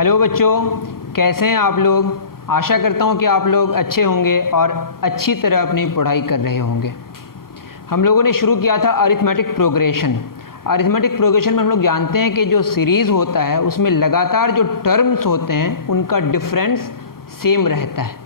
Hello बच्चों, कैसे हैं आप लोग। आशा करता हूं कि आप लोग अच्छे होंगे और अच्छी तरह अपनी पढ़ाई कर रहे होंगे। हम लोगों ने शुरू किया था अरिथमेटिक प्रोग्रेशन। अरिथमेटिक प्रोग्रेशन में हम लोग जानते हैं कि जो सीरीज़ होता है उसमें लगातार जो टर्म्स होते हैं उनका डिफरेंस सेम रहता है।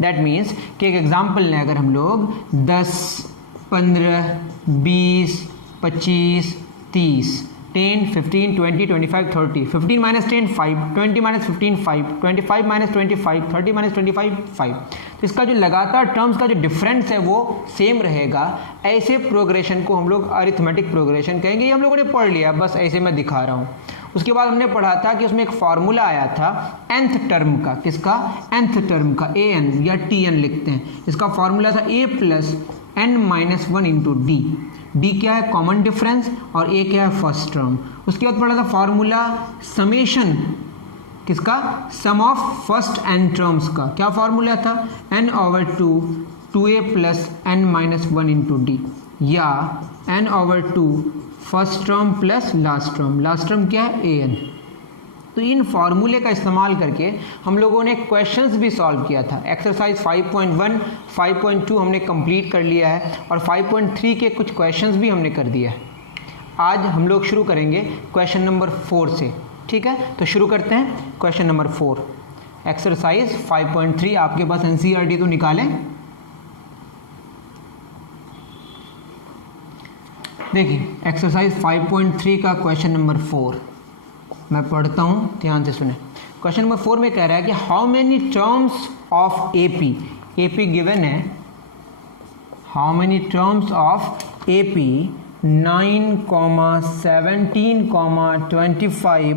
दैट मीन्स कि एक एग्जाम्पल लें, अगर हम लोग 10, 15, 20, 25, 30, 10, 15, 20, 25, 30, 15 minus 10 5, 20 minus 15 5, 25 minus 25, 30 minus 25 5। तो इसका जो लगातार टर्म्स का जो डिफरेंस है वो सेम रहेगा। ऐसे प्रोग्रेशन को हम लोग अरिथमेटिक प्रोग्रेशन कहेंगे। ये हम लोगों ने पढ़ लिया, बस ऐसे मैं दिखा रहा हूँ। उसके बाद हमने पढ़ा था कि उसमें एक फार्मूला आया था nth टर्म का। किसका? nth टर्म का, an या tn लिखते हैं। इसका फार्मूला था a plus n minus 1 into D. D क्या है? कॉमन डिफरेंस, और ए क्या है? First term. उसके बाद पढ़ा था फार्मूला समेशन, किसका? सम ऑफ फर्स्ट एन टर्म्स का। क्या फार्मूला था? n/2 2a plus n minus 1 into D, या n/2 first term plus last term. Last term क्या है? an। तो इन फार्मूले का इस्तेमाल करके हम लोगों ने क्वेश्चंस भी सॉल्व किया था। एक्सरसाइज 5.1, 5.2 हमने कंप्लीट कर लिया है, और 5.3 के कुछ क्वेश्चंस भी हमने कर दिया है। आज हम लोग शुरू करेंगे क्वेश्चन नंबर 4 से। ठीक है, तो शुरू करते हैं क्वेश्चन नंबर 4। एक्सरसाइज 5.3, आपके पास एनसीईआरटी तो निकालें। देखिए एक्सरसाइज 5.3 का क्वेश्चन नंबर 4 मैं पढ़ता हूँ, ध्यान से सुने। क्वेश्चन नंबर 4 में कह रहा है कि how many terms of AP. AP given है, how many terms of AP 9, 17, 25,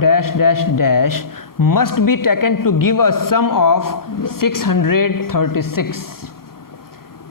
dash dash dash must be taken to give a sum of 636।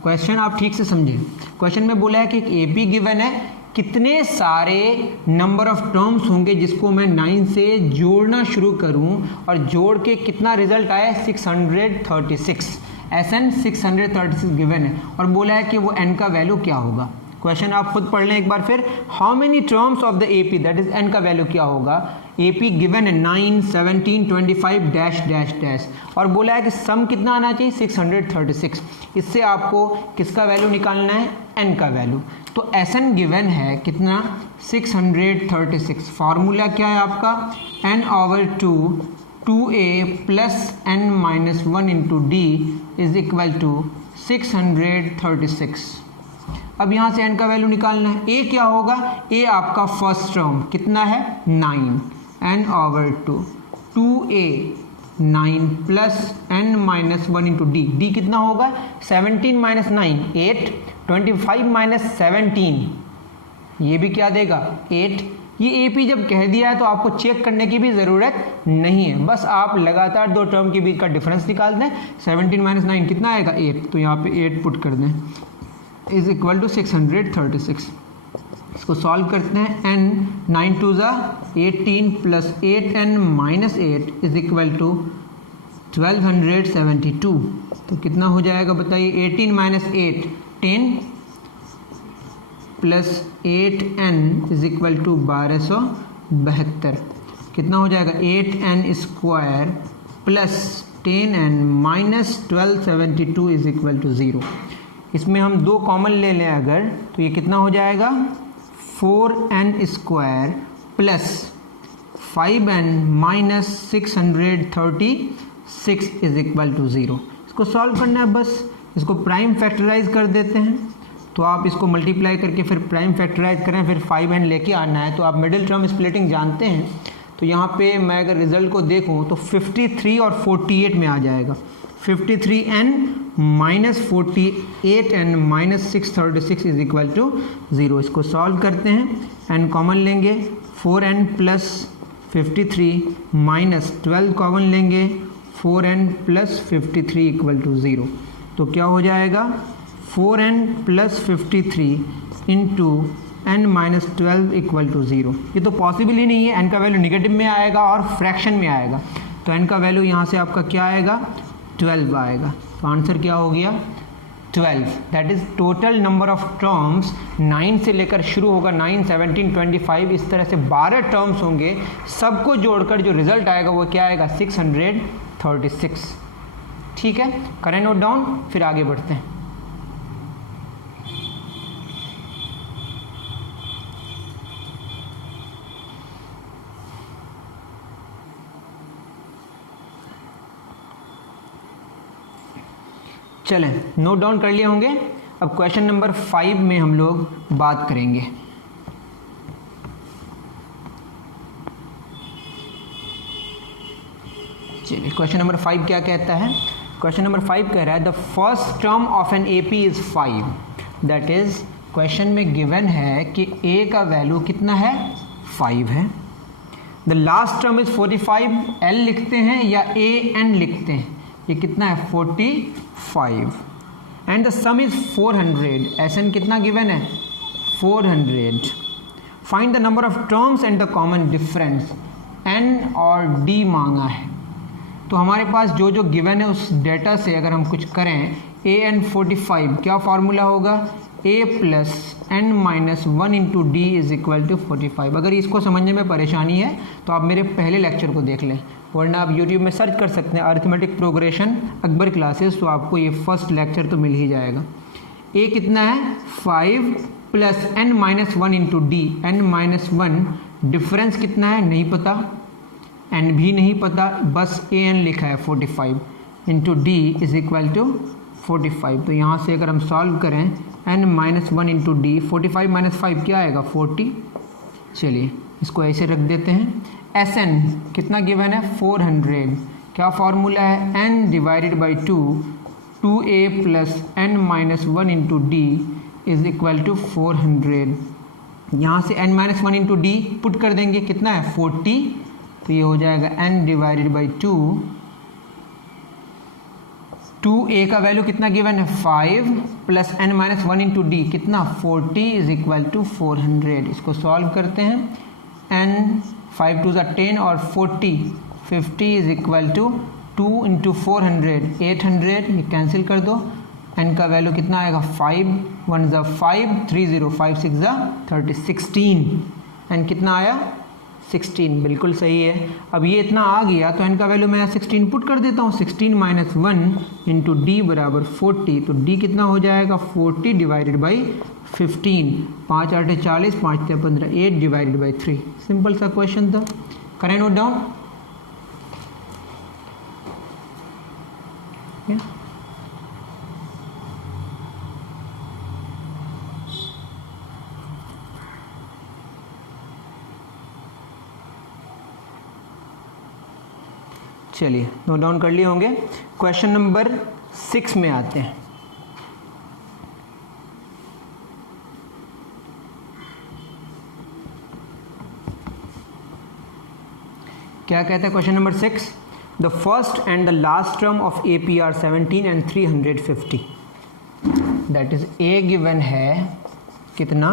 Question आप ठीक से समझें। क्वेश्चन में बोला है कि एक एपी गिवन है, कितने सारे नंबर ऑफ टर्म्स होंगे जिसको मैं 9 से जोड़ना शुरू करूं, और जोड़ के कितना रिजल्ट आया? 636। एसएन 636 गिवन है, और बोला है कि वो एन का वैल्यू क्या होगा। क्वेश्चन आप खुद पढ़ लें एक बार फिर। How many terms of the AP, that is an का वैल्यू क्या होगा। एपी गिवन है 9, 17, 25 डैश डैश डैश, और बोला है कि सम कितना आना चाहिए? 636। इससे आपको किसका वैल्यू निकालना है? एन का वैल्यू। तो एसएन गिवन है कितना? 636। फार्मूला क्या है आपका? n/2 2a plus n minus 1 into d is equal to 636। अब यहाँ से n का वैल्यू निकालना है। a क्या होगा? a आपका फर्स्ट टर्म कितना है? 9। n/2 2a 9 plus n minus 1 into D. D कितना होगा? 17 माइनस 9 8, 25 माइनस 17 ये भी क्या देगा? 8। ये एपी जब कह दिया है तो आपको चेक करने की भी ज़रूरत नहीं है, बस आप लगातार दो टर्म के बीच का डिफरेंस निकाल दें। 17 माइनस 9 कितना आएगा? 8। तो यहाँ पे 8 पुट कर दें, इज इक्वल टू 636। इसको सॉल्व करते हैं। n 9 2 18 plus 8n minus 8 is equal to 1272। तो कितना हो जाएगा बताइए? 18 minus 8 10 plus 8n is equal to 1272। कितना हो जाएगा? 8n square plus 10n minus 1272 is equal to 0। इसमें हम दो कॉमन ले लें अगर, तो ये कितना हो जाएगा? 4n square plus 5n minus 636 is equal to 0। इसको सॉल्व करना है बस। इसको प्राइम फैक्टराइज कर देते हैं, तो आप इसको मल्टीप्लाई करके फिर प्राइम फैक्टराइज करें, फिर 5n लेके आना है। तो आप मिडिल टर्म स्प्लिटिंग जानते हैं, तो यहाँ पे मैं अगर रिजल्ट को देखूँ तो 53 और 48 में आ जाएगा। 53n minus 48n minus 636 is equal to 0। इसको सॉल्व करते हैं, n कॉमन लेंगे, 4n प्लस 53 माइनस 12 कॉमन लेंगे, 4n प्लस 53 इक्वल टू 0। तो क्या हो जाएगा? 4n plus 53 into n minus 12 equal to 0। ये तो पॉसिबल ही नहीं है, n का वैल्यू निगेटिव में आएगा और फ्रैक्शन में आएगा। तो n का वैल्यू यहाँ से आपका क्या आएगा? 12 आएगा। तो आंसर क्या हो गया? 12, that is total number of terms 9 से लेकर शुरू होगा 9, 17, 25, इस तरह से 12 टर्म्स होंगे। सबको जोड़कर जो रिजल्ट आएगा वो क्या आएगा 636। ठीक है, करें नोट डाउन, फिर आगे बढ़ते हैं। चलें, नोट डाउन कर लिए होंगे। अब क्वेश्चन नंबर 5 में हम लोग बात करेंगे। चलिए, क्वेश्चन नंबर 5 क्या कहता है? क्वेश्चन नंबर 5 कह रहा है the first term of an AP is 5। That is question में गिवन है कि ए का वैल्यू कितना है 5 है। The last term is 45। L लिखते हैं या ए एन लिखते हैं? ये कितना है 45। And the sum is 400। S n कितना गिवन है 400। Find the number of terms and the common difference. N और डी मांगा है। तो हमारे पास जो जो गिवन है उस डेटा से अगर हम कुछ करें, ए एन 45 क्या फार्मूला होगा a plus n minus 1 into d is equal to 45। अगर इसको समझने में परेशानी है तो आप मेरे पहले लेक्चर को देख लें, वरना आप यूट्यूब में सर्च कर सकते हैं अरिथमेटिक प्रोग्रेशन अकबर क्लासेस, तो आपको ये फर्स्ट लेक्चर तो मिल ही जाएगा। ए कितना है 5 plus n minus 1 into d. N minus 1 difference कितना है नहीं पता, एन भी नहीं पता, बस ए एन लिखा है 45 into d is equal to 45। तो यहाँ से अगर हम सॉल्व करें n minus 1 into d, 45 minus 5 क्या आएगा 40। चलिए इसको ऐसे रख देते हैं। एस एन कितना गिवन है 400। क्या फार्मूला है n divided by 2, 2a plus n minus 1 into d is equal to 400। यहाँ से n minus 1 into d put कर देंगे, कितना है 40। तो ये हो जाएगा n डिवाइडेड बाई 2, 2a का वैल्यू कितना गिवन है 5 plus n minus 1 into d कितना 40 इज इक्वल टू 400। इसको सॉल्व करते हैं। n 5 2 10 और 40 50 इज इक्वल टू 2 इंटू 400 800। ये कैंसिल कर दो। n का वैल्यू कितना आएगा 5 1 ज़ा 5 3 0 5 6 ज़ा 30 16। n कितना आया 16, बिल्कुल सही है। अब ये इतना आ गया तो n का वैल्यू मैं 16 पुट कर देता हूँ। 16 माइनस 1 इंटू डी बराबर 40। तो d कितना हो जाएगा 40 divided by 15। 5 8 40, 5 3 15, 8 divided by 3। Simple सा क्वेश्चन था। करें नोट डाउन। चलिए नोट डाउन कर लिए होंगे। क्वेश्चन नंबर 6 में आते हैं। क्या कहता है question number 6? The first and the last term of A P are 17 and 350। That is a given है कितना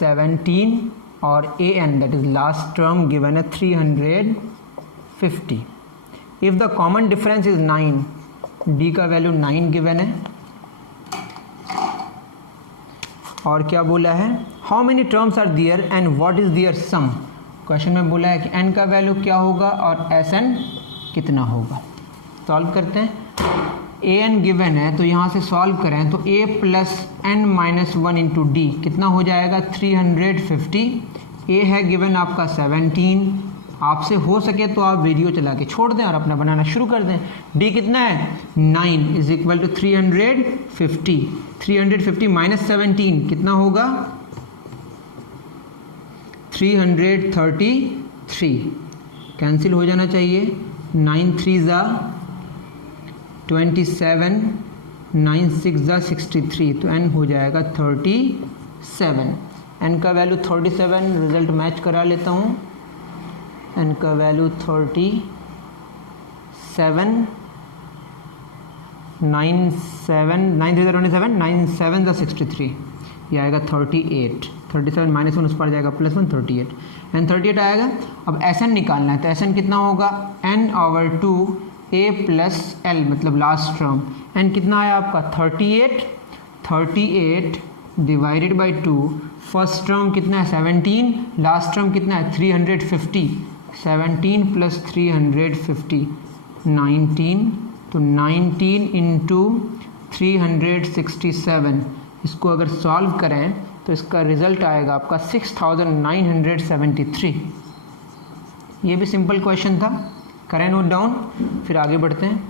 17 और a n that is last term given है 350। If the common difference is 9, d का वैल्यू 9 गिवन है। और क्या बोला है how many terms are there and what is their sum. Question में बोला है कि n का वैल्यू क्या होगा और एस एन कितना होगा। सॉल्व करते हैं। ए एन गिवन है तो यहाँ से सॉल्व करें तो a plus n minus 1 into d कितना हो जाएगा 350। a है गिवन आपका 17। आपसे हो सके तो आप वीडियो चला के छोड़ दें और अपना बनाना शुरू कर दें। d कितना है 9 इज इक्वल टू 350। 350 माइनस 17 कितना होगा 333। कैंसिल हो जाना चाहिए। 9 3 ज़ा 27, 9 6 ज़ा 63। तो n हो जाएगा 37। n का वैल्यू 37, रिजल्ट मैच करा लेता हूँ। n का वैल्यू 37, 9 7 9 3 ज़ा 27, 9 7 ज़ा 63। ये आएगा 38। 37 माइनस 1 उस पर जाएगा प्लस 1 38 एन 38 आएगा। अब एस एन निकालना है तो एस एन कितना होगा n/2 ए प्लस एल मतलब लास्ट टर्म, एन कितना आया आपका 38 डिवाइडेड बाई 2, फर्स्ट टर्म कितना है 17, लास्ट टर्म कितना है 350, 17 प्लस 350 19, तो 19 इंटू 367, इसको अगर सॉल्व करें तो इसका रिजल्ट आएगा आपका 6973। ये भी सिंपल क्वेश्चन था, करें नोट डाउन, फिर आगे बढ़ते हैं।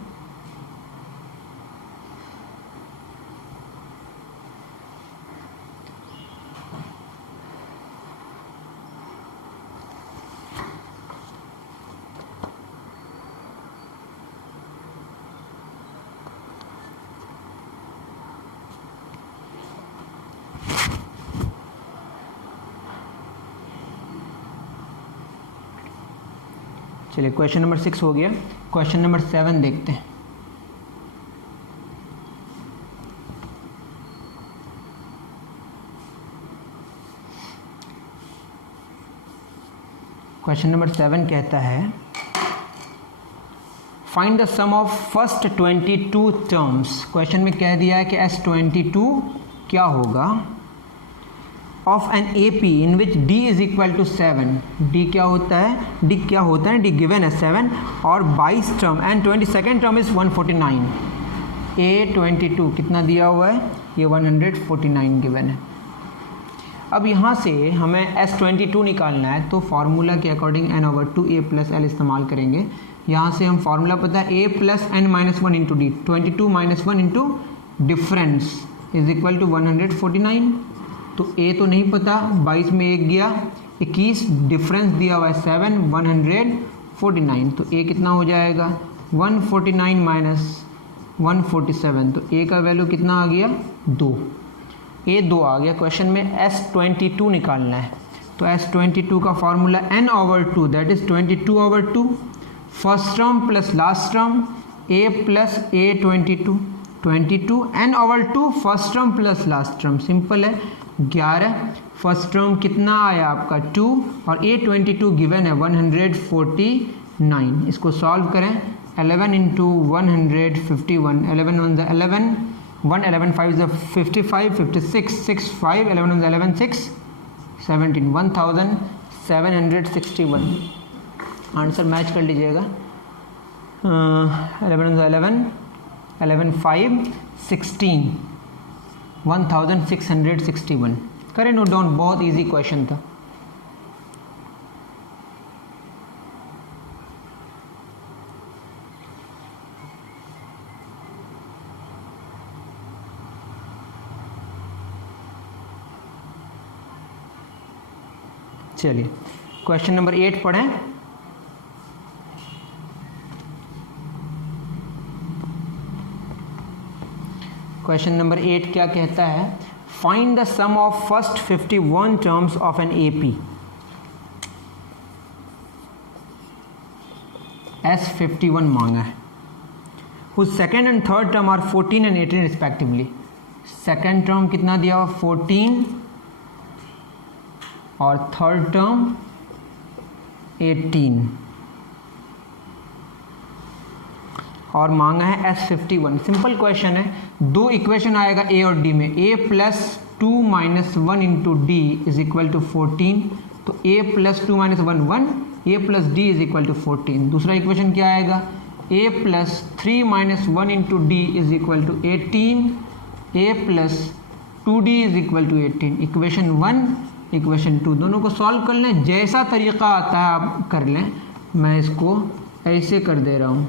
चलिए क्वेश्चन नंबर 6 हो गया, क्वेश्चन नंबर 7 देखते हैं। क्वेश्चन नंबर 7 कहता है find the sum of first 22 terms. Question में कह दिया है कि S22 क्या होगा of an AP in which D is equal to 7। D क्या होता है, D गिवन है 7 और 22 term and 22nd term is 149। A22 कितना दिया हुआ है, ये 149 गिवन है। अब यहाँ से हमें S22 निकालना है, तो फार्मूला के according n/2 A plus L इस्तेमाल करेंगे। यहाँ से हम फार्मूला पता है A plus n-1 into D, 22 - 1 into difference is equal to 149। तो A तो नहीं पता, 22 में 1 गया 21, डिफरेंस दिया हुआ है 7, 149, तो A कितना हो जाएगा 149 माइनस 147, तो A का वैल्यू कितना आ गया 2, A 2 आ गया। क्वेश्चन में S22 निकालना है, तो S22 का formula n/2 that is 22/2, first term plus last term A plus A22, 22 n/2 first term plus last term, simple है 11, फर्स्ट टर्म कितना आया आपका 2 और A22 गिवन है 149, इसको सॉल्व करें 11 इंटू 151, 11 1 11, 1 11 5 55, 56 6 5, 11 1 11 6 17, 1761। आंसर मैच कर लीजिएगा, 11 11 11 5 16, 1661। करें नोट डाउन, बहुत इजी क्वेश्चन था। चलिए क्वेश्चन नंबर 8 पढ़ें। क्वेश्चन नंबर 8 क्या कहता है, find the sum of first 51 terms of an AP। S51 मांगा है, whose second and third term are 14 and 18 respectively। Second term कितना दिया हुआ 14 और थर्ड टर्म 18 और मांगा है S51। सिंपल क्वेश्चन है, दो इक्वेशन आएगा A और D में, A plus 2 minus 1 into D is equal to 14, तो A plus 2 minus 1 1, A plus D is equal to 14। दूसरा इक्वेशन क्या आएगा, A plus 3 minus 1 into D is equal to 18, A plus 2D is equal to 18। Equation 1 equation 2 दोनों को solve कर लें, जैसा तरीका आता है आप कर लें। मैं इसको ऐसे कर दे रहा हूँ,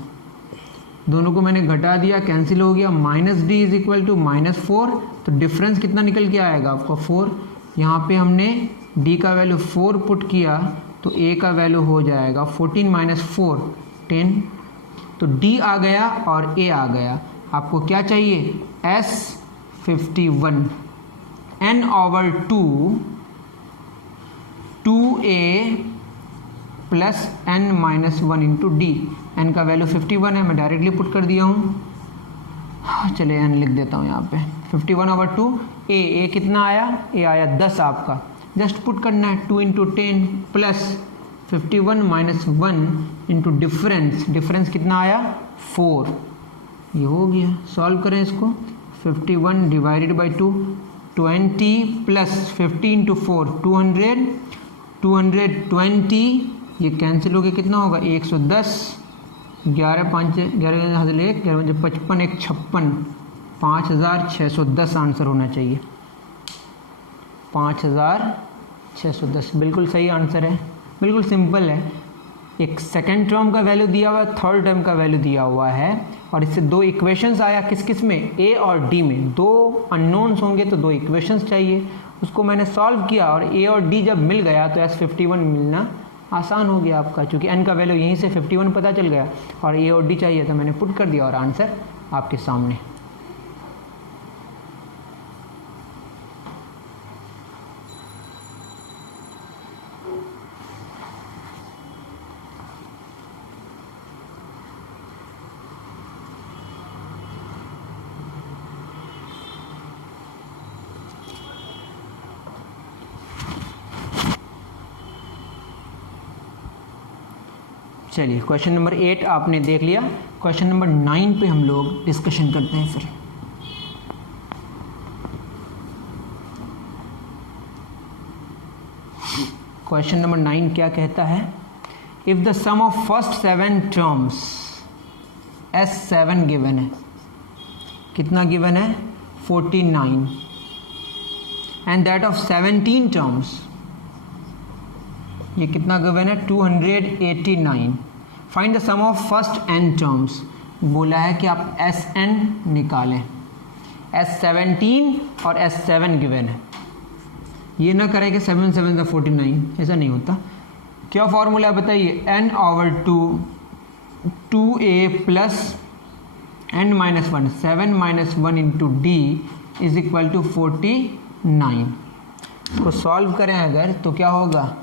दोनों को मैंने घटा दिया, कैंसिल हो गया, minus D is equal to -4, तो डिफरेंस कितना निकल के आएगा आपका 4। यहाँ पे हमने D का वैल्यू 4 पुट किया तो A का वैल्यू हो जाएगा 14 माइनस 4 10, तो D आ गया और A आ गया। आपको क्या चाहिए, S51 n/2 2A plus n-1 into D। n का वैल्यू 51 है, मैं डायरेक्टली पुट कर दिया हूँ, चलिए n लिख देता हूँ यहाँ पे 51/2। A कितना आया, A आया 10 आपका, जस्ट पुट करना है 2 into 10 plus 51 minus 1 into difference, difference कितना आया 4, ये हो गया। सॉल्व करें इसको, 51 डिवाइडेड बाई 2, 20 प्लस 50 इंटू 4 200, 220, ये कैंसिल हो गया, कितना होगा 110, 11 5 11 हासिल 1 11 55 1 56, 5610 आंसर होना चाहिए। 5610 बिल्कुल सही आंसर है, बिल्कुल सिंपल है। एक सेकेंड टर्म का वैल्यू दिया हुआ है, थर्ड टर्म का वैल्यू दिया हुआ है, और इससे दो इक्वेशंस आया, किस किस में, ए और डी में। दो अननोन्स होंगे तो दो इक्वेशंस चाहिए, उसको मैंने सॉल्व किया और ए और डी जब मिल गया तो S51 मिलना आसान हो गया आपका, क्योंकि n का वैल्यू यहीं से 51 पता चल गया और ए और डी चाहिए तो मैंने पुट कर दिया और आंसर आपके सामने। चलिए क्वेश्चन नंबर 8 आपने देख लिया। क्वेश्चन नंबर 9 पे हम लोग डिस्कशन करते हैं फिर। क्वेश्चन नंबर 9 क्या कहता है, if the sum of first 7 terms S7 given है, कितना गिवन है 49, एंड दैट ऑफ 17 टर्म्स, ये कितना गिवन है 289, find the sum of first n terms. बोला है कि आप Sn निकालें, S17 और S7 गिवन है। ये ना करें कि 7 7 का 49, ऐसा नहीं होता। क्या फॉर्मूला है बताइए, n/2 2a plus n-1, 7 - 1 into d is equal to 49। इसको सॉल्व करें अगर तो क्या होगा,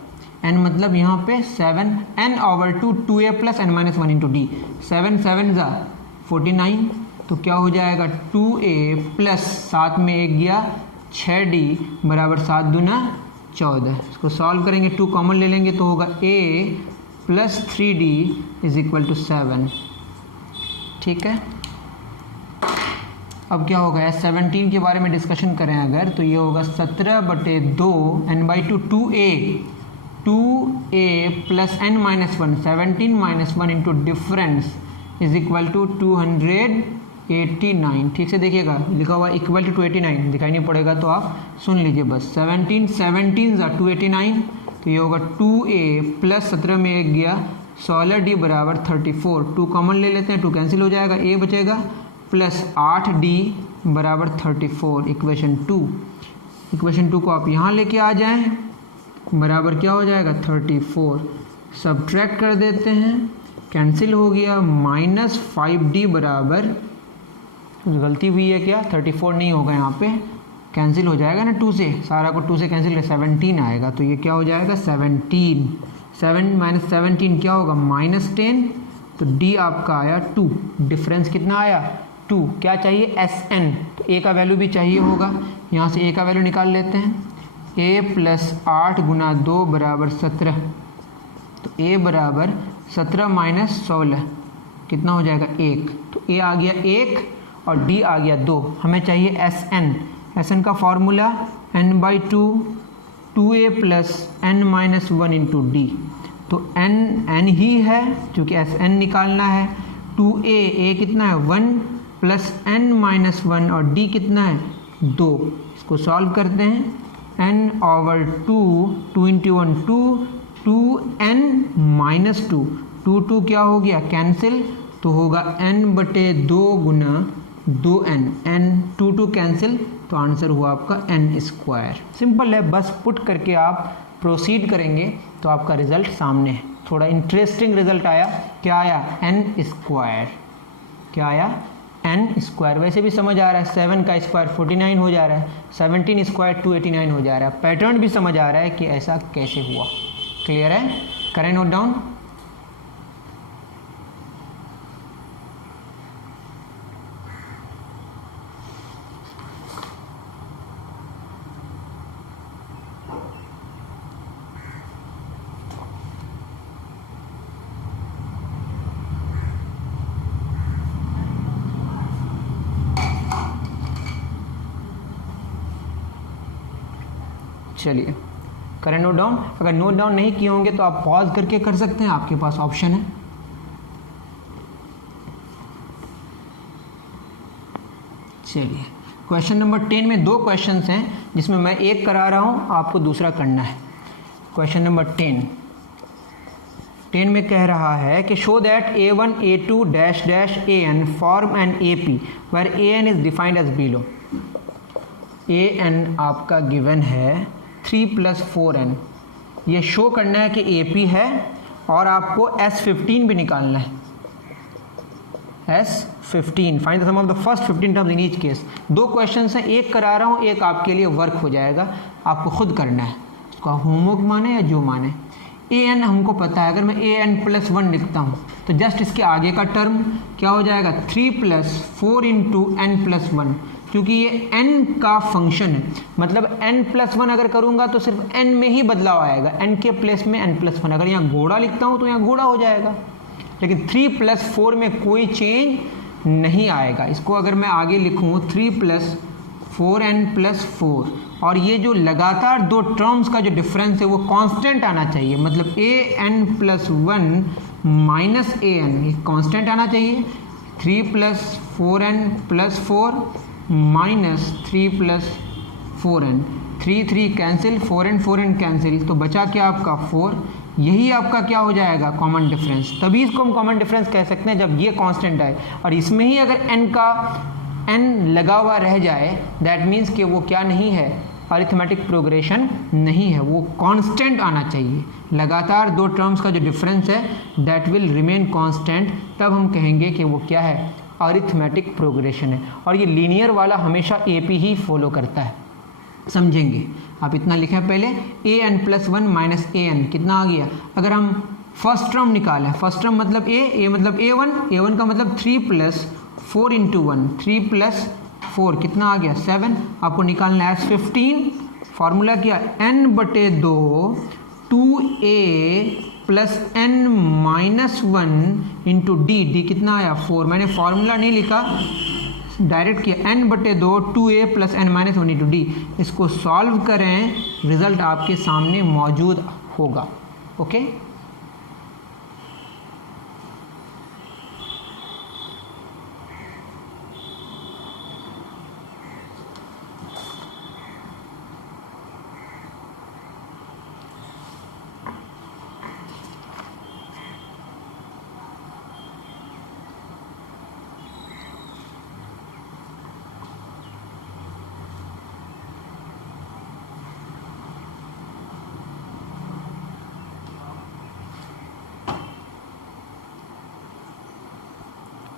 n मतलब यहाँ पे 7, n/2 2a plus n-1 into D, 7 7 ज़ा 49, तो क्या हो जाएगा 2a प्लस 7 में 1 गया 6d बराबर 7 दूना 14। इसको सॉल्व करेंगे, 2 कॉमन ले लेंगे तो होगा a plus 3d is equal to 7। ठीक है, अब क्या होगा, S17 के बारे में डिस्कशन करें अगर तो ये होगा 17/2 n/2 2a plus n-1, 17 - 1 into difference is equal to 289। ठीक से देखिएगा, लिखा हुआ इक्वल टू 289, दिखाई नहीं पड़ेगा तो आप सुन लीजिए बस। 17 17 ज़ा 289, तो ये होगा 2a प्लस 17 में 1 गया 16d बराबर 34। 2 कॉमन ले लेते हैं, 2 कैंसिल हो जाएगा, a बचेगा प्लस 8d बराबर 34। इक्वेशन 2 को आप यहाँ लेके आ जाएं, बराबर क्या हो जाएगा 34। सब्ट्रैक्ट कर देते हैं, कैंसिल हो गया, -5d बराबर, गलती हुई है क्या, 34 नहीं होगा यहाँ पे, कैंसिल हो जाएगा ना 2 से, सारा को 2 से कैंसिल कर 17 आएगा, तो ये क्या हो जाएगा 17। 7 - 17 क्या होगा -10, तो d आपका आया 2, डिफरेंस कितना आया 2। क्या चाहिए Sn, तो a का वैल्यू भी चाहिए होगा, यहाँ से a का वैल्यू निकाल लेते हैं। a प्लस 8 गुना 2 बराबर 17, तो a बराबर 17 - 16 कितना हो जाएगा 1, तो a आ गया 1 और d आ गया 2। हमें चाहिए Sn का formula n/2 2a plus n-1 into D, तो n ही है क्योंकि Sn निकालना है। 2a कितना है 1 प्लस n-1 और d कितना है 2। इसको सॉल्व करते हैं, n/2 2 इंटू 1 2 2n-2 2 क्या हो गया कैंसिल, तो होगा n/2 गुना 2n, n 2 कैंसिल, तो आंसर हुआ आपका n²। सिंपल है, बस पुट करके आप प्रोसीड करेंगे तो आपका रिजल्ट सामने है। थोड़ा इंटरेस्टिंग रिजल्ट आया, क्या आया n², क्या आया n²। वैसे भी समझ आ रहा है, 7 का स्क्वायर 49 हो जा रहा है, 17 स्क्वायर 289 हो जा रहा है। पैटर्न भी समझ आ रहा है कि ऐसा कैसे हुआ। क्लियर है, करें नोट डाउन। चलिए करें नोट डाउन। अगर नोट डाउन नहीं किए होंगे तो आप पॉज करके कर सकते हैं, आपके पास ऑप्शन है। चलिए क्वेश्चन नंबर 10 में 2 क्वेश्चंस हैं जिसमें मैं एक करा रहा हूं, आपको दूसरा करना है। क्वेश्चन नंबर 10 में कह रहा है कि show that a1 a2 dash dash an form an AP where an is defined as below. an आपका गिवन है 3 + 4n। ये शो करना है कि AP है और आपको S15 भी निकालना है। S15 find the sum of the first 15 terms in each case. 2 question हैं, एक करा रहा हूँ, एक आपके लिए वर्क हो जाएगा, आपको खुद करना है। इसको होमवर्क माने या जो माने। an हमको पता है, अगर मैं an + 1 लिखता हूँ तो जस्ट इसके आगे का टर्म क्या हो जाएगा 3 + 4 × n + 1, क्योंकि ये n का फंक्शन है। मतलब n + 1 अगर करूँगा तो सिर्फ n में ही बदलाव आएगा, n के प्लेस में n + 1। अगर यहाँ घोड़ा लिखता हूँ तो यहाँ घोड़ा हो जाएगा, लेकिन 3 + 4 में कोई चेंज नहीं आएगा। इसको अगर मैं आगे लिखूँ 3 + 4n + 4, और ये जो लगातार 2 टर्म्स का जो डिफरेंस है वो कांस्टेंट आना चाहिए। मतलब an + 1 - an ये कांस्टेंट आना चाहिए। 3 + 4n + 4 - 3 + 4n, 3 3 cancel, 4n 4n cancel, तो बचा क्या आपका 4। यही आपका क्या हो जाएगा कॉमन डिफरेंस। तभी इसको हम कॉमन डिफरेंस कह सकते हैं जब ये कांस्टेंट आए, और इसमें ही अगर n लगा हुआ रह जाए दैट मीन्स कि वो क्या नहीं है, अरिथमेटिक प्रोग्रेशन नहीं है, वो कांस्टेंट आना चाहिए। लगातार 2 टर्म्स का जो डिफरेंस है दैट विल रिमेन कांस्टेंट, तब हम कहेंगे कि वो क्या है, अरिथमेटिक प्रोग्रेशन है। और ये लीनियर वाला हमेशा AP ही फॉलो करता है, समझेंगे। आप इतना लिखें पहले, an + 1 - an कितना आ गया। अगर हम फर्स्ट टर्म निकालें, फर्स्ट टर्म मतलब a मतलब a1 का मतलब 3 + 4 × 1, 3 + 4 कितना आ गया 7। आपको निकालना है S15, फार्मूला क्या n/2 2a + n - 1 × d कितना आया 4। मैंने फार्मूला नहीं लिखा, डायरेक्ट किया, n/2 2a + n - 1 × d। इसको सॉल्व करें, रिजल्ट आपके सामने मौजूद होगा। ओके,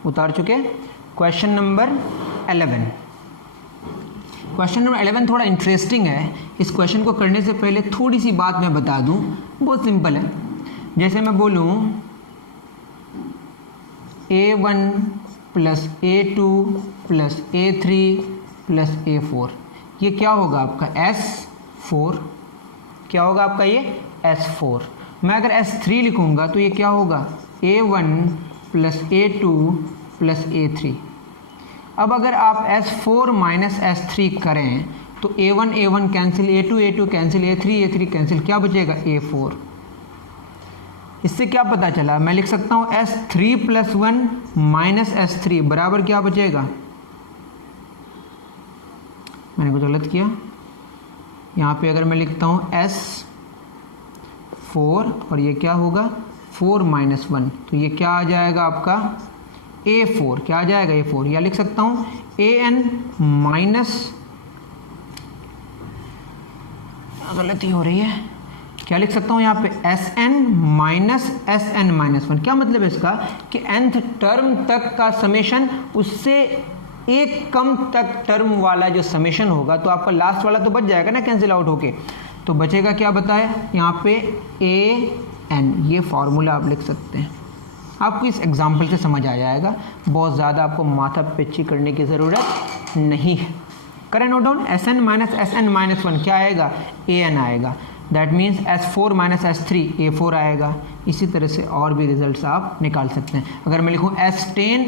उतार चुके। Question number 11। क्वेश्चन नंबर 11 थोड़ा इंटरेस्टिंग है। इस क्वेश्चन को करने से पहले थोड़ी सी बात मैं बता दूं, बहुत सिंपल है। जैसे मैं बोलूं a1 + a2 + a3 + a4, ये क्या होगा आपका S4। क्या होगा आपका ये S4। मैं अगर S3 लिखूंगा तो ये क्या होगा a1 + a2 + a3। अब अगर आप S4 - S3 करें तो a1 a1 cancel, a2 a2 cancel, a3 a3 cancel, क्या बचेगा a4। इससे क्या पता चला, मैं लिख सकता हूँ S3 + 1 - S3 बराबर क्या बचेगा, मैंने कुछ गलत किया। यहाँ पे अगर मैं लिखता हूँ S4 और ये क्या होगा 4 - 1, तो ये क्या आ जाएगा आपका a4। क्या आ जाएगा a4, या लिख सकता हूँ an माइनस, गलती हो रही है, क्या लिख सकता हूँ यहाँ पे Sn - Sn - 1। क्या मतलब है इसका कि nth टर्म तक का समेशन उससे एक कम तक टर्म वाला जो समेशन होगा, तो आपका लास्ट वाला तो बच जाएगा ना कैंसिल आउट होके, तो बचेगा क्या बताया यहाँ पे an। ये फॉर्मूला आप लिख सकते हैं, आपको इस एग्जाम्पल से समझ आ जाएगा, बहुत ज़्यादा आपको माथा पिच्ची करने की ज़रूरत नहीं है। करें नोट डाउन, Sn - Sn - 1 क्या आएगा an आएगा, that means S4 - S3 a4 आएगा। इसी तरह से और भी रिजल्ट्स आप निकाल सकते हैं। अगर मैं लिखूँ S10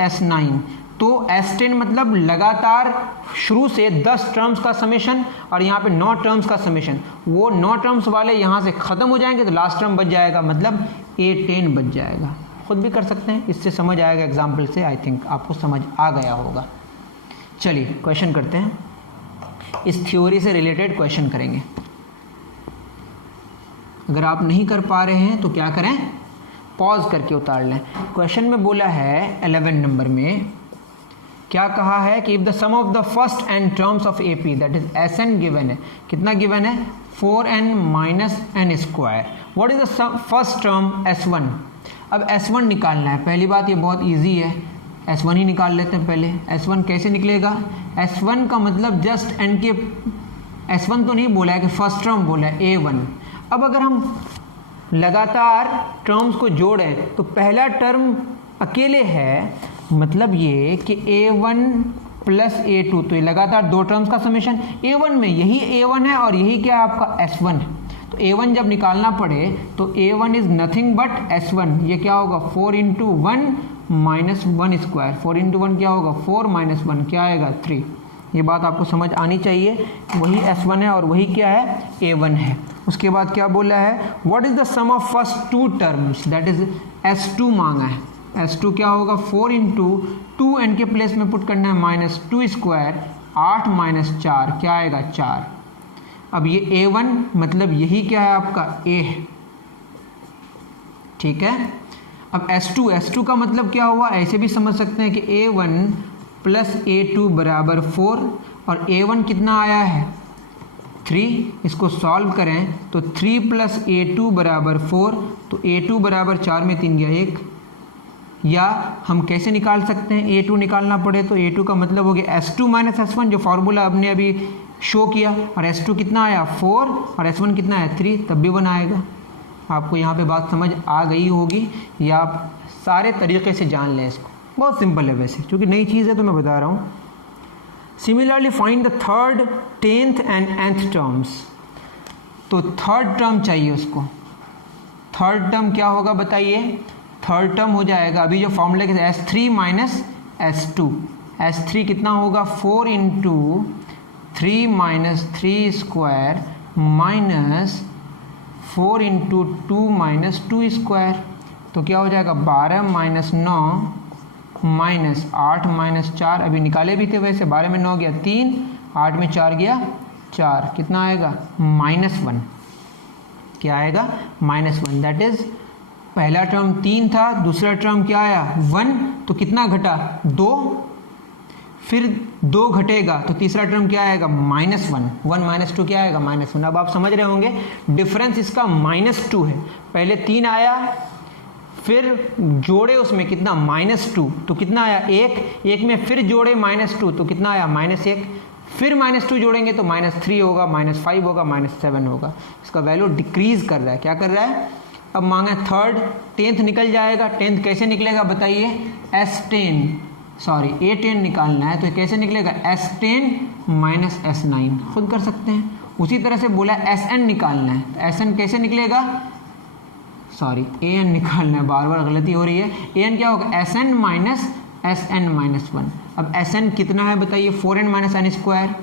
- S9 तो S10 मतलब लगातार शुरू से 10 टर्म्स का समेशन और यहाँ पे 9 टर्म्स का समेशन, वो 9 टर्म्स वाले यहाँ से ख़त्म हो जाएंगे तो लास्ट टर्म बच जाएगा, मतलब A10 बच जाएगा। खुद भी कर सकते हैं, इससे समझ आएगा एग्जाम्पल से, आई थिंक आपको समझ आ गया होगा। चलिए क्वेश्चन करते हैं, इस थ्योरी से रिलेटेड क्वेश्चन करेंगे। अगर आप नहीं कर पा रहे हैं तो क्या करें, पॉज करके उतार लें। क्वेश्चन में बोला है 11 नंबर में क्या कहा है कि if the sum of the first n terms of AP that is Sn given है, कितना गिवन है 4n minus n square, what is the first term S1। अब S1 निकालना है, पहली बात ये बहुत इजी है, S1 ही निकाल लेते हैं पहले। S1 कैसे निकलेगा, S1 का मतलब जस्ट n के, S1 तो नहीं बोला है कि फर्स्ट टर्म बोला है A1। अब अगर हम लगातार टर्म्स को जोड़ें तो पहला टर्म अकेले है, मतलब ये कि A1 प्लस A2, तो ये लगातार 2 टर्म्स का समेशन। A1 में यही A1 है और यही क्या है आपका S1 है, तो A1 जब निकालना पड़े तो A1 is nothing but S1, ये क्या होगा 4 इंटू 1 माइनस 1 स्क्वायर, 4 इंटू 1 क्या होगा 4 माइनस 1 क्या आएगा 3। ये बात आपको समझ आनी चाहिए, वही S1 है और वही क्या है A1 है। उसके बाद क्या बोला है, what is the sum of first 2 terms that is S2 मांगा है। S2 क्या होगा 4 इंटू 2 n के प्लेस में पुट करना है माइनस 2 स्क्वायर, 8 माइनस 4 क्या आएगा 4। अब ये A1 मतलब यही क्या है आपका A है, ठीक है। अब S2 का मतलब क्या हुआ, ऐसे भी समझ सकते हैं कि A1 प्लस A2 बराबर 4 और A1 कितना आया है 3, इसको सॉल्व करें तो 3 प्लस A2 बराबर 4, तो A2 बराबर 4 में 3 गया 1। या हम कैसे निकाल सकते हैं, A2 निकालना पड़े तो A2 का मतलब हो गया S2 माइनस S1, जो फार्मूला आपने अभी शो किया, और S2 कितना आया 4 और S1 कितना है 3, तब भी 1 आएगा। आपको यहाँ पे बात समझ आ गई होगी, या आप सारे तरीके से जान लें इसको, बहुत सिंपल है वैसे, क्योंकि नई चीज़ है तो मैं बता रहा हूँ। Similarly find the third 10th and nth terms, तो थर्ड टर्म चाहिए उसको। थर्ड टर्म क्या होगा बताइए, थर्ड टर्म हो जाएगा अभी जो फॉर्मूला के S3 माइनस S2, S3 कितना होगा 4 into 3 minus 3 square minus 4 into 2 minus 2 square, तो क्या हो जाएगा 12 माइनस 9 माइनस 8 माइनस 4, अभी निकाले भी थे वैसे, 12 में 9 गया 3, 8 में 4 गया 4, कितना आएगा -1, क्या आएगा -1। दैट इज पहला टर्म 3 था, दूसरा टर्म क्या आया 1, तो कितना घटा 2, फिर 2 घटेगा तो तीसरा टर्म क्या आएगा -1, 1 माइनस 2 क्या आएगा -1। अब आप समझ रहे होंगे डिफरेंस इसका -2 है, पहले 3 आया फिर जोड़े उसमें कितना -2, तो कितना आया 1 में फिर जोड़े -2 तो कितना आया -1, फिर -2 जोड़ेंगे तो -3 होगा, -5 होगा, -7 होगा। इसका वैल्यू डिक्रीज कर रहा है, क्या कर रहा है। अब मांगा थर्ड 10th निकल जाएगा, 10th कैसे निकलेगा बताइए, A10 निकालना है तो कैसे निकलेगा S10 माइनस S9, खुद कर सकते हैं। उसी तरह से बोला Sn निकालना है, तो Sn कैसे निकलेगा, an निकालना है, बार बार गलती हो रही है। an क्या होगा Sn माइनस Sn माइनस 1। अब Sn कितना है बताइए, 4n minus n square,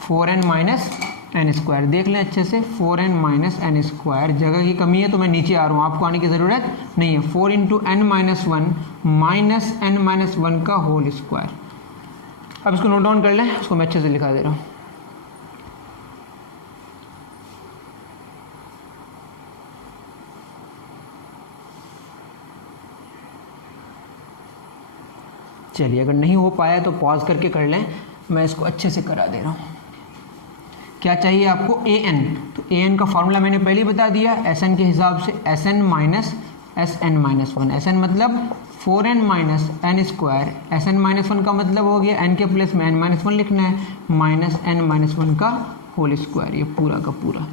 4n minus n square, देख लें अच्छे से, 4n माइनस n स्क्वायर, जगह की कमी है तो मैं नीचे आ रहा हूँ, आपको आने की ज़रूरत नहीं है। 4 into n minus 1 minus n minus 1 का होल स्क्वायर। अब इसको नोट डाउन कर लें, उसको मैं अच्छे से लिखा दे रहा हूँ। चलिए, अगर नहीं हो पाया तो पॉज करके कर लें, मैं इसको अच्छे से करा दे रहा हूँ। क्या चाहिए आपको an, तो an का फॉर्मूला मैंने पहले ही बता दिया, Sn के हिसाब से Sn minus Sn minus 1, Sn मतलब 4n minus n square, Sn minus 1 का मतलब हो गया n के प्लेस में n माइनस 1 लिखना है, माइनस n माइनस 1 का होल स्क्वायर, ये पूरा का पूरा।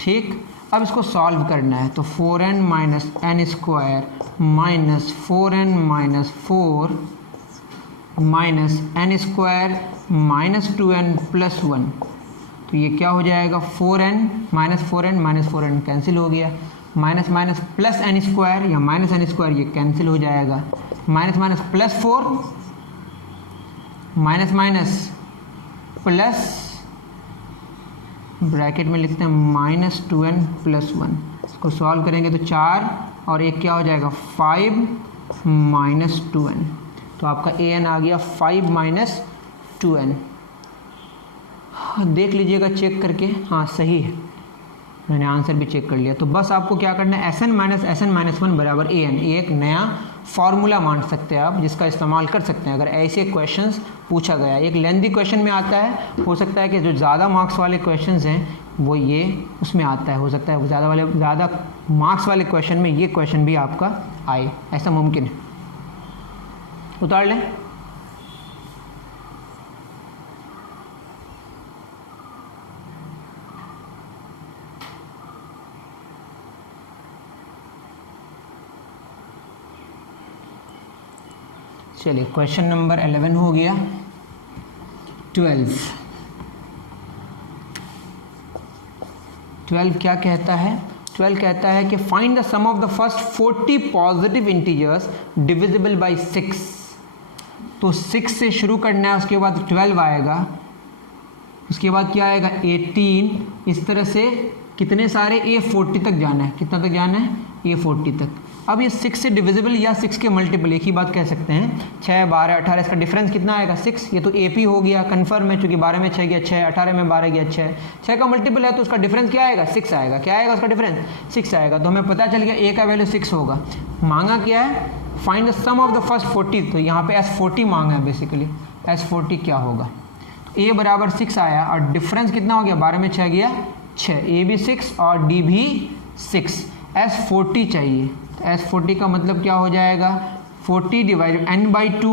ठीक, अब इसको सॉल्व करना है, तो 4n minus n square minus 4n minus 4 minus n square minus 2n plus 1, तो ये क्या हो जाएगा 4n माइनस 4n कैंसिल हो गया, minus minus plus n square या माइनस एन स्क्वायर ये कैंसिल हो जाएगा, minus minus plus 4, minus minus plus bracket में लिखते हैं माइनस 2n प्लस 1। इसको सॉल्व करेंगे तो 4 और एक क्या हो जाएगा 5 माइनस 2n, तो आपका an आ गया 5 माइनस 2n। देख लीजिएगा चेक करके, हाँ सही है, मैंने आंसर भी चेक कर लिया। तो बस आपको क्या करना है, एस एन माइनस 1 बराबर ए एन, ये एक नया फार्मूला मान सकते हैं आप, जिसका इस्तेमाल कर सकते हैं अगर ऐसे क्वेश्चंस पूछा गया। एक लेंथी क्वेश्चन में आता है, हो सकता है कि जो ज़्यादा मार्क्स वाले क्वेश्चंस हैं वो ये उसमें आता है, हो सकता है ज़्यादा मार्क्स वाले क्वेश्चन में ये क्वेश्चन भी आपका आए, ऐसा मुमकिन है। उतार लें। चलिए क्वेश्चन नंबर 11 हो गया। 12 क्या कहता है? 12 कहता है कि find the sum of the first 40 positive integers divisible by 6। तो 6 से शुरू करना है, उसके बाद 12 आएगा, उसके बाद क्या आएगा 18, इस तरह से कितने सारे A40 तक जाना है। कितना तक जाना है? A40 तक। अब ये 6 से डिविजिबल या 6 के मल्टीपल, एक ही बात कह सकते हैं। 6, 12, 18, इसका डिफरेंस कितना आएगा 6। ये तो AP हो गया कन्फर्म है, चूंकि 12 में 6 गया 6, 18 में 12 गया 6, 6 का मल्टीपल है तो उसका डिफरेंस क्या आएगा 6 आएगा। क्या आएगा उसका डिफरेंस 6 आएगा। तो हमें पता चल गया A का वैल्यू 6 होगा। मांगा क्या है? Find the sum of the first 40। तो यहाँ पे S40 मांगा है बेसिकली। S40 क्या होगा? तो A बराबर 6 आया और डिफरेंस कितना हो गया, 12 में 6 गया 6, A भी 6 और D भी 6। S40 चाहिए। S40 का मतलब क्या हो जाएगा, 40 divided n/2,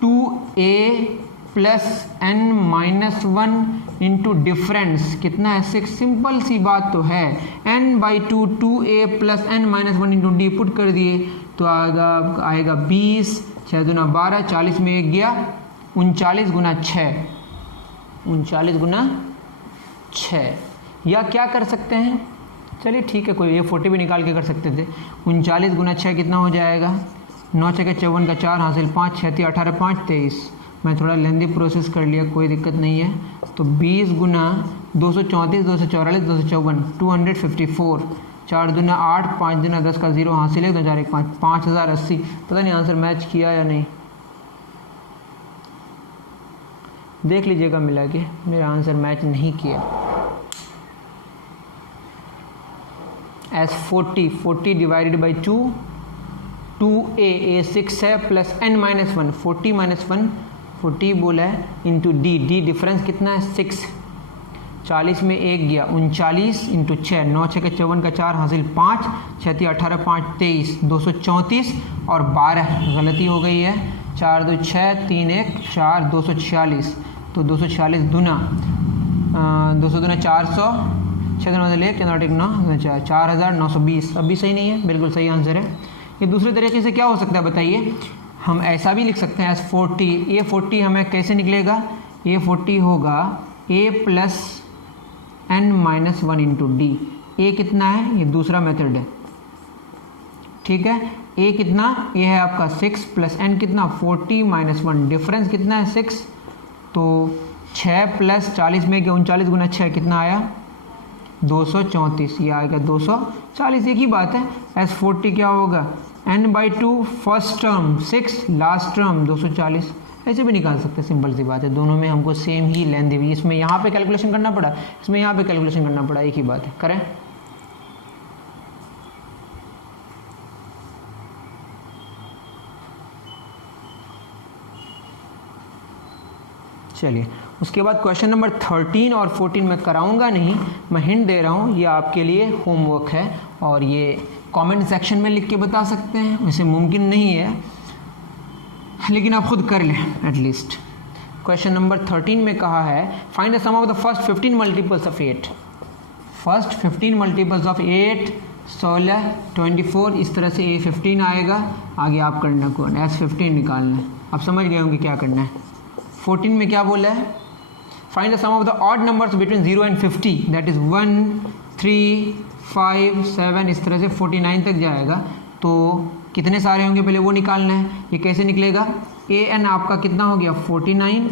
2a plus n minus 1 into difference कितना है 6। सिंपल सी बात तो है, n/2 2a plus n minus 1 into d put कर दिए तो आएगा 20, 6 दूना 12, 40 में 1 गया 39 गुना 6, 39 गुना 6। या क्या कर सकते हैं, चलिए ठीक है, कोई A40 भी निकाल के कर सकते थे। 39 गुना 6 कितना हो जाएगा, 9 6 54 का 4 हासिल 5, 6 18 5 23। मैं थोड़ा लेंदी प्रोसेस कर लिया, कोई दिक्कत नहीं है। तो 20 गुना 234 244 254 254, 4 दूना 8, 5 दूना 10 का 0 हासिल है 2 4 1 5, 5080। पता नहीं आंसर मैच किया या नहीं, देख लीजिएगा मिला के। मेरा आंसर मैच नहीं किया। S40 40 डिवाइडेड बाई 2, 2a 6 है प्लस n माइनस 1, 40 माइनस 1 40 बोला है इंटू d डिफरेंस कितना है 6। 40 में 1 गया 39 इंटू 6, 9 6 54 का 4 हासिल 5, 6 18 5 23, 234 और 12 गलती हो गई है। 4 2 6 3 1 4, 246। तो 246 दूना 200 दूना 400, 6 दूना 1 9 4920। अब भी सही नहीं है, बिल्कुल सही आंसर है। ये दूसरे तरीके से क्या हो सकता है बताइए, हम ऐसा भी लिख सकते हैं S40। A40 हमें कैसे निकलेगा, A40 होगा A plus n minus 1 into D. A कितना है, ये दूसरा मेथड है, ठीक है। A कितना, ये है आपका 6 प्लस n कितना 40 माइनस 1, डिफरेंस कितना है 6। तो 6 प्लस 40 में 39 गुना 6 कितना आया 234, ये आएगा 240। एक ही बात है। S40 क्या होगा, n/2 first term 6, last term 240। ऐसे भी निकाल सकते हैं, सिंपल सी बात है। दोनों में हमको सेम ही लेंथ दी हुई, इसमें यहाँ पे कैलकुलेशन करना पड़ा, इसमें यहाँ पे कैलकुलेशन करना पड़ा, एक ही बात है। करें, चलिए। उसके बाद क्वेश्चन नंबर 13 और 14 मैं कराऊंगा नहीं, मैं हिंट दे रहा हूँ, ये आपके लिए होमवर्क है और ये कमेंट सेक्शन में लिख के बता सकते हैं। वैसे मुमकिन नहीं है, लेकिन आप खुद कर लें एटलीस्ट। क्वेश्चन नंबर 13 में कहा है find the sum of the first 15 multiples of 8। First 15 multiples of 8, 16, 24, इस तरह से A15 आएगा। आगे आप करना कौन, S15 निकालना है। आप समझ गए होंगे क्या करना है। 14 में क्या बोला है, find the sum of the odd numbers between 0 and 50, that is 1 3, 5, 7 इस तरह से 49 तक जाएगा। तो कितने सारे होंगे पहले वो निकालना है। ये कैसे निकलेगा, ए एन आपका कितना हो गया 49,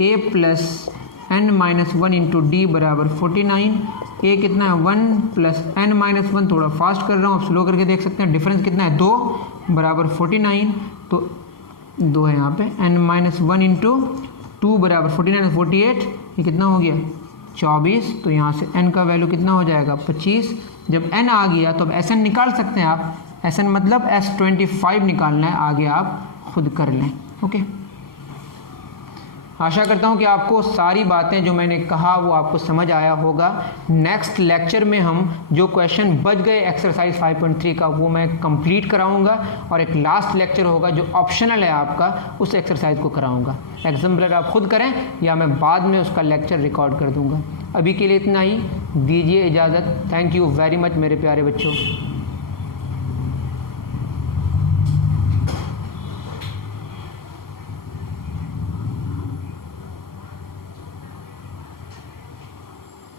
a plus n minus 1 into d बराबर 49। ए कितना है 1 प्लस एन माइनस 1, थोड़ा फास्ट कर रहा हूँ, आप स्लो करके देख सकते हैं। डिफरेंस कितना है 2 बराबर 49, तो 2 है यहाँ पे। एन माइनस 1 इंटू 2 बराबर 49 48, ये कितना हो गया 24। तो यहाँ से n का वैल्यू कितना हो जाएगा 25। जब n आ गया तो अब एस एन निकाल सकते हैं आप। एस एन मतलब S25 निकालना है, आगे आप खुद कर लें। ओके, आशा करता हूँ कि आपको सारी बातें जो मैंने कहा वो आपको समझ आया होगा। नेक्स्ट लेक्चर में हम जो क्वेश्चन बच गए एक्सरसाइज 5.3 का वो मैं कंप्लीट कराऊंगा, और एक लास्ट लेक्चर होगा जो ऑप्शनल है आपका, उस एक्सरसाइज को कराऊंगा। एग्जाम्पलर आप खुद करें या मैं बाद में उसका लेक्चर रिकॉर्ड कर दूंगा। अभी के लिए इतना ही, दीजिए इजाज़त। थैंक यू वेरी मच मेरे प्यारे बच्चों।